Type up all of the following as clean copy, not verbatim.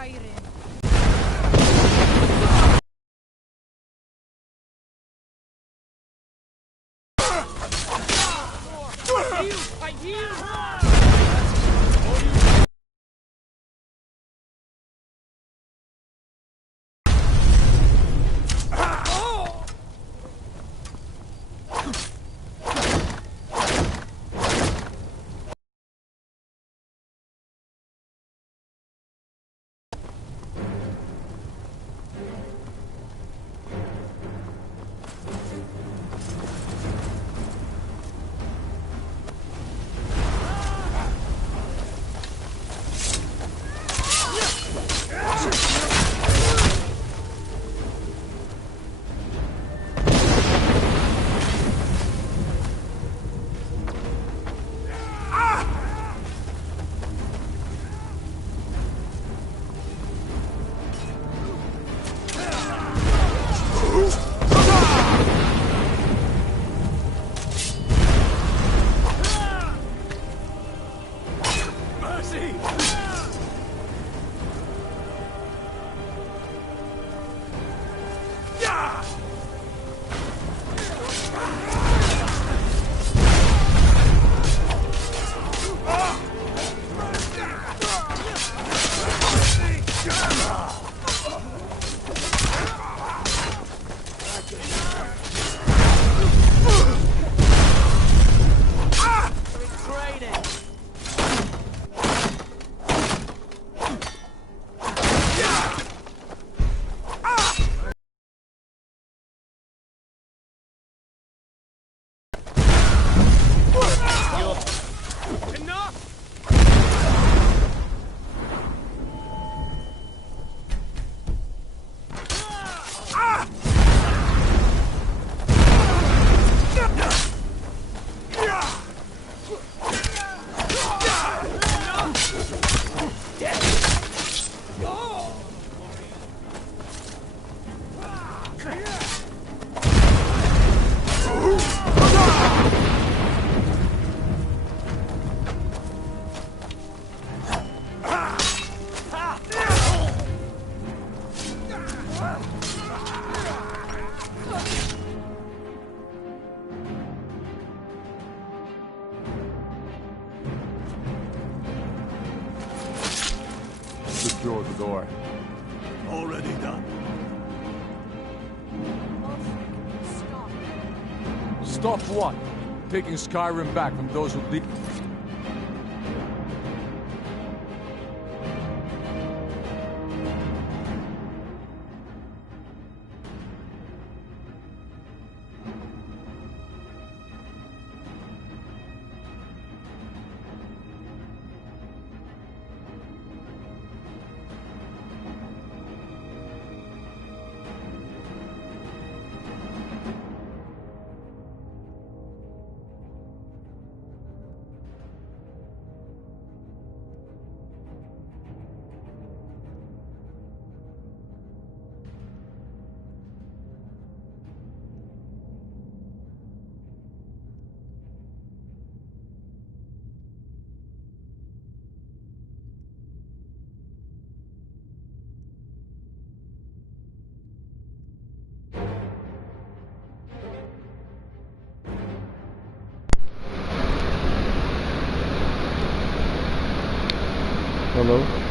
Skyrim. I heal! Secure the door. Already done. Stop what? Taking Skyrim back from those who leave. Hello?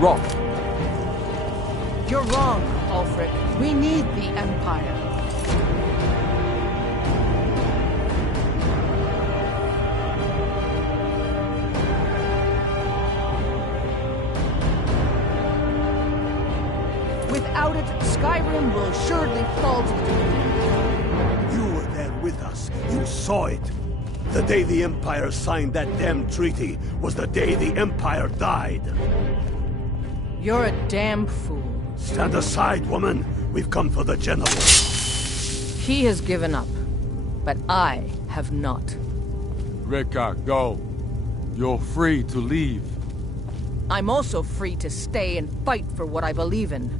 Wrong. You're wrong, ULFRIC. We need the Empire. Without it, Skyrim will surely fall to the ground. You were there with us. You saw it. The day the Empire signed that damn treaty was the day the Empire died. You're a damn fool. Stand aside, woman. We've come for the general. He has given up, but I have not. Rika, go. You're free to leave. I'm also free to stay and fight for what I believe in.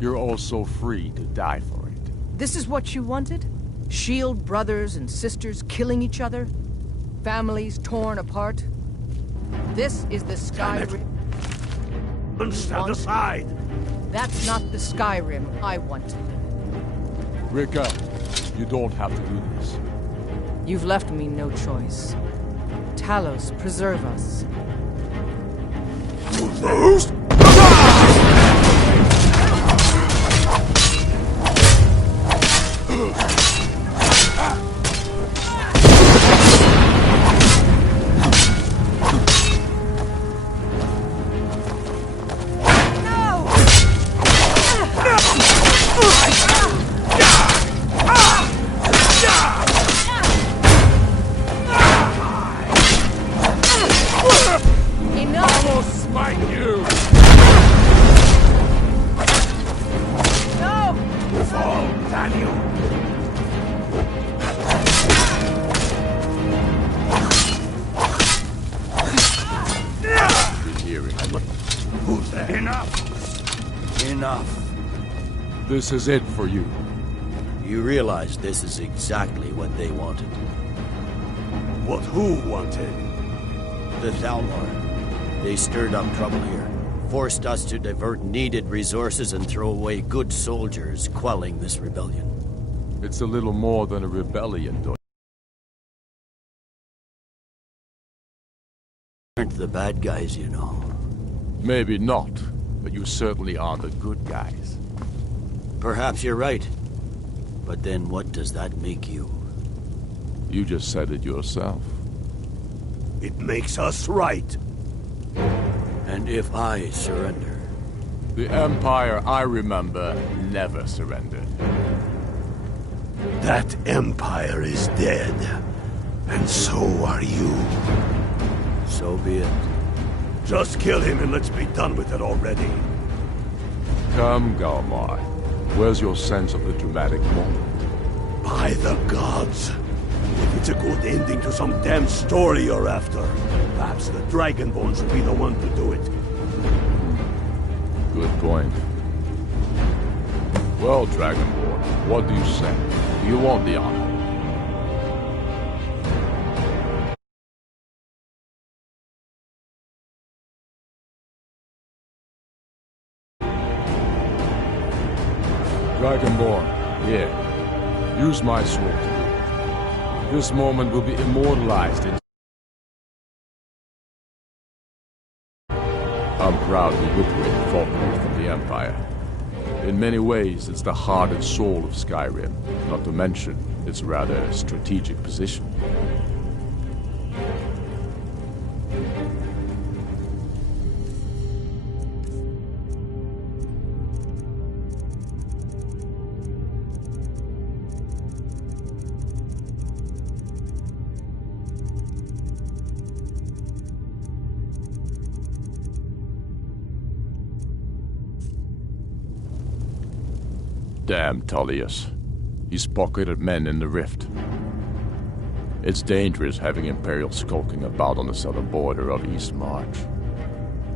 You're also free to die for it. This is what you wanted? Shield brothers and sisters killing each other? Families torn apart? This is the Skyrim. Stand aside. That's not the Skyrim I wanted. Rika, you don't have to do this. You've left me no choice. Talos, preserve us. Who's? This is it for you. You realize this is exactly what they wanted. What who wanted? The Thalmor. They stirred up trouble here. Forced us to divert needed resources and throw away good soldiers, quelling this rebellion. It's a little more than a rebellion, though. Aren't the bad guys, you know. Maybe not, but you certainly are the good guys. Perhaps you're right. But then what does that make you? You just said it yourself. It makes us right. And if I surrender? The Empire I remember never surrendered. That Empire is dead. And so are you. So be it. Just kill him and let's be done with it already. Come, Galmar. Where's your sense of the dramatic moment? By the gods. If it's a good ending to some damn story you're after, perhaps the Dragonborns will be the one to do it. Good point. Well, Dragonborn, what do you say? Do you want the honor? Dragonborn, yeah. Use my sword to do it. This moment will be immortalized in... I'm proud to liberate Falkland from the Empire. In many ways, it's the heart and soul of Skyrim, not to mention its rather strategic position. Damn Tullius. He's pocketed men in the rift. It's dangerous having Imperials skulking about on the southern border of East March.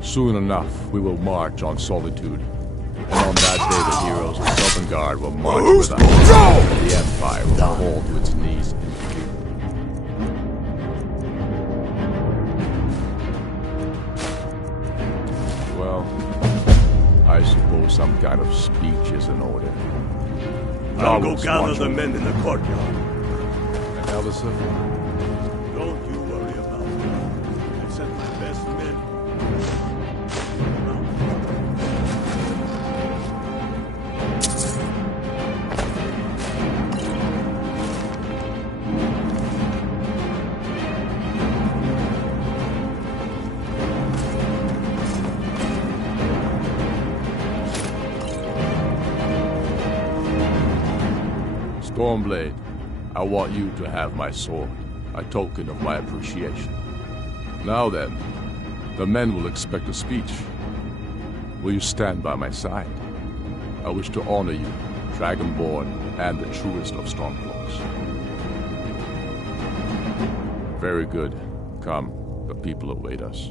Soon enough, we will march on Solitude. And on that day, the heroes of Southern Guard will march with us. And the Empire will fall to its knees in defeat. Well, I suppose some kind of speech is in order. I'll go gather the men in the courtyard. And Ellison? Don't you worry about it. I've sent my best men. Stormblade, I want you to have my sword, a token of my appreciation. Now then, the men will expect a speech. will you stand by my side? I wish to honor you, Dragonborn and the truest of Stormcloaks. Very good. Come, the people await us.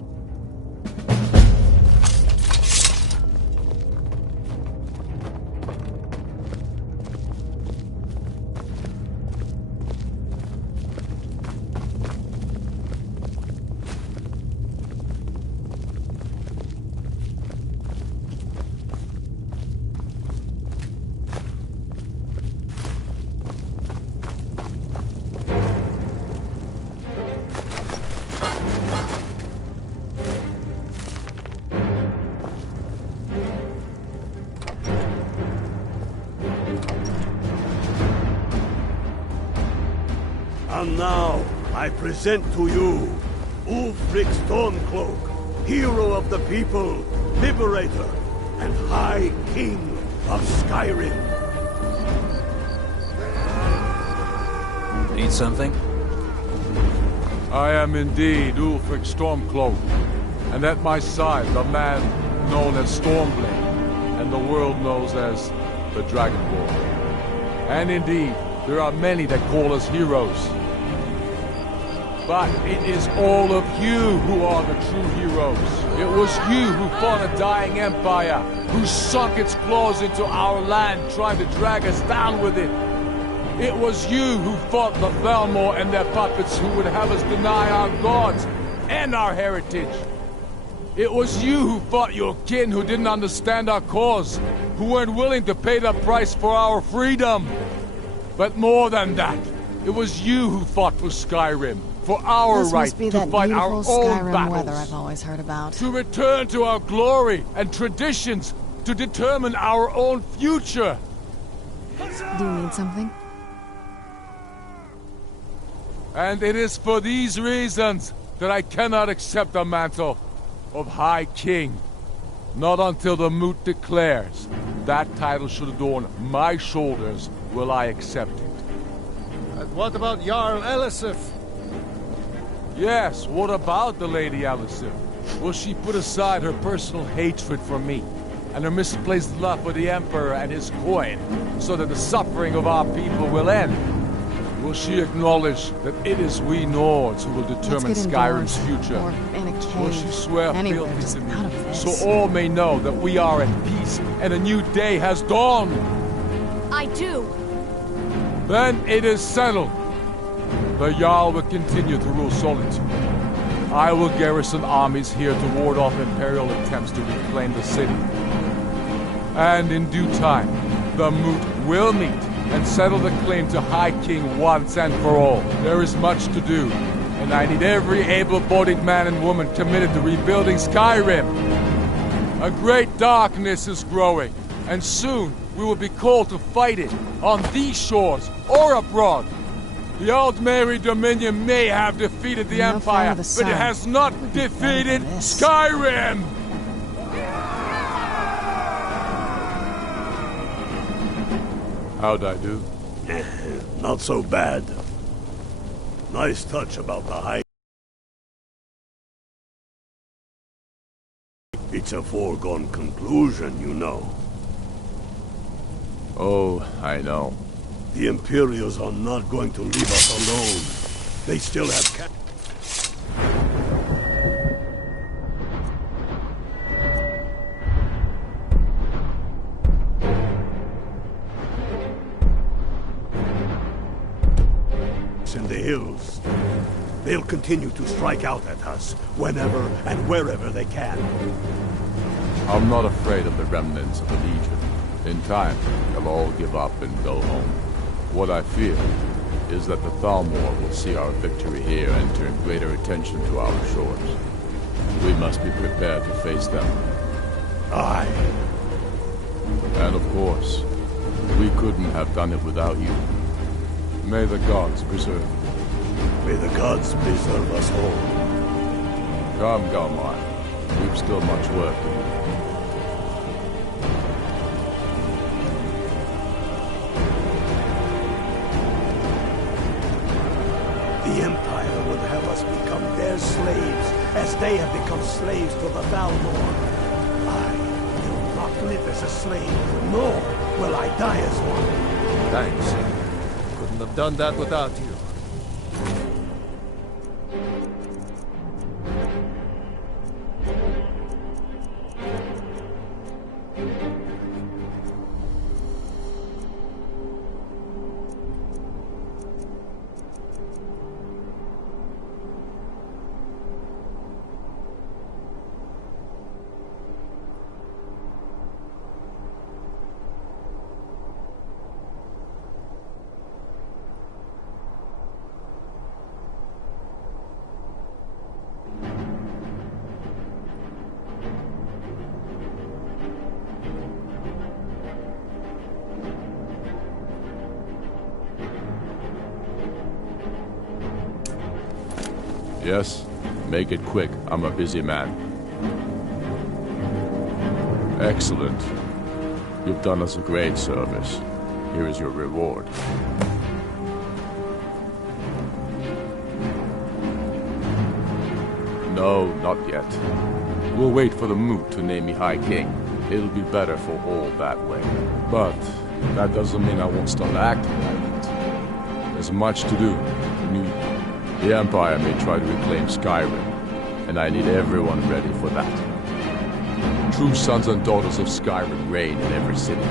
And now, I present to you, ULFRIC Stormcloak, hero of the people, liberator, and High King of Skyrim. Need something? I am indeed ULFRIC Stormcloak, and at my side the man known as Stormblade, and the world knows as the Dragonborn. And indeed, there are many that call us heroes. But it is all of you who are the true heroes. It was you who fought a dying empire, who sunk its claws into our land, trying to drag us down with it. It was you who fought the Thalmor and their puppets who would have us deny our gods and our heritage. It was you who fought your kin who didn't understand our cause, who weren't willing to pay the price for our freedom. But more than that, it was you who fought for Skyrim, for our right to fight our own Skyrim weather battles, I've always heard about. to return to our glory and traditions, to determine our own future. Do you need something? And it is for these reasons that I cannot accept the mantle of High King. Not until the Moot declares that title should adorn my shoulders will I accept it. And what about Jarl Elisif? Yes, what about the Lady Elisif? Will she put aside her personal hatred for me and her misplaced love for the Emperor and his coin so that the suffering of our people will end? Will she acknowledge that it is we Nords who will determine Skyrim's future? Or in a cave. Will she swear Anywhere, fealty just to out of me this. so all may know that we are at peace and a new day has dawned? I do. Then it is settled. The Jarl will continue to rule Solitude. I will garrison armies here to ward off Imperial attempts to reclaim the city. And in due time, the Moot will meet and settle the claim to High King once and for all. There is much to do, and I need every able-bodied man and woman committed to rebuilding Skyrim. A great darkness is growing, and soon we will be called to fight it, on these shores or abroad. The Aldmeri Dominion may have defeated the No fan Empire, of the but sun. it has not Would be better defeated than this. Skyrim! How'd I do? Not so bad. Nice touch about the high. It's a foregone conclusion, you know. Oh, I know. The Imperials are not going to leave us alone. They still have in the hills. They'll continue to strike out at us whenever and wherever they can. I'm not afraid of the remnants of the Legion. In time, they'll all give up and go home. What I fear is that the Thalmor will see our victory here and turn greater attention to our shores. We must be prepared to face them. Aye. And of course, we couldn't have done it without you. May the gods preserve you. May the gods preserve us all. Come, Galmar. We've still much work to do. The Empire would have us become their slaves, as they have become slaves to the Thalmor. Aye, live as a slave, nor will I die as one. Thanks. Couldn't have done that without you. Yes? Make it quick. I'm a busy man. Excellent. You've done us a great service. Here is your reward. No, not yet. We'll wait for the moot to name me High King. It'll be better for all that way. But that doesn't mean I won't start acting like it. There's much to do. The Empire may try to reclaim Skyrim, and I need everyone ready for that. True sons and daughters of Skyrim reign in every city.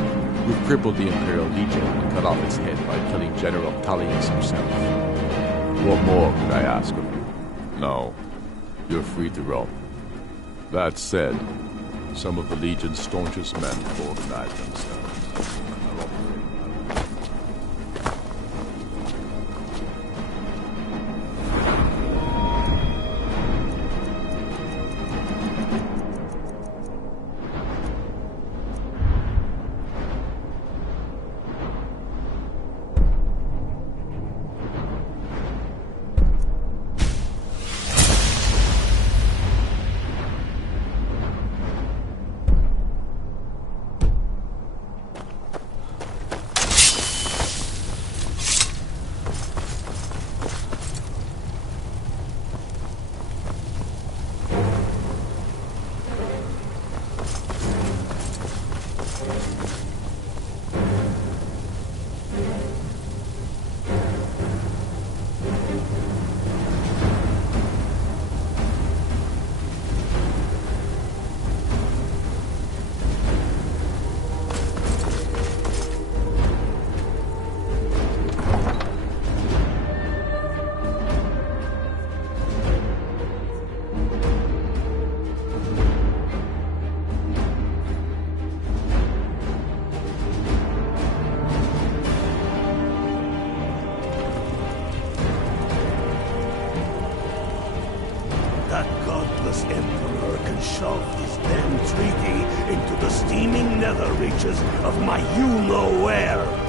We've crippled the Imperial Legion and cut off its head by killing General Tullius himself. What more could I ask of you? No, you're free to roam. That said, some of the Legion's staunchest men have organized themselves. Emperor can shove this damn treaty into the steaming nether reaches of my you-know-where.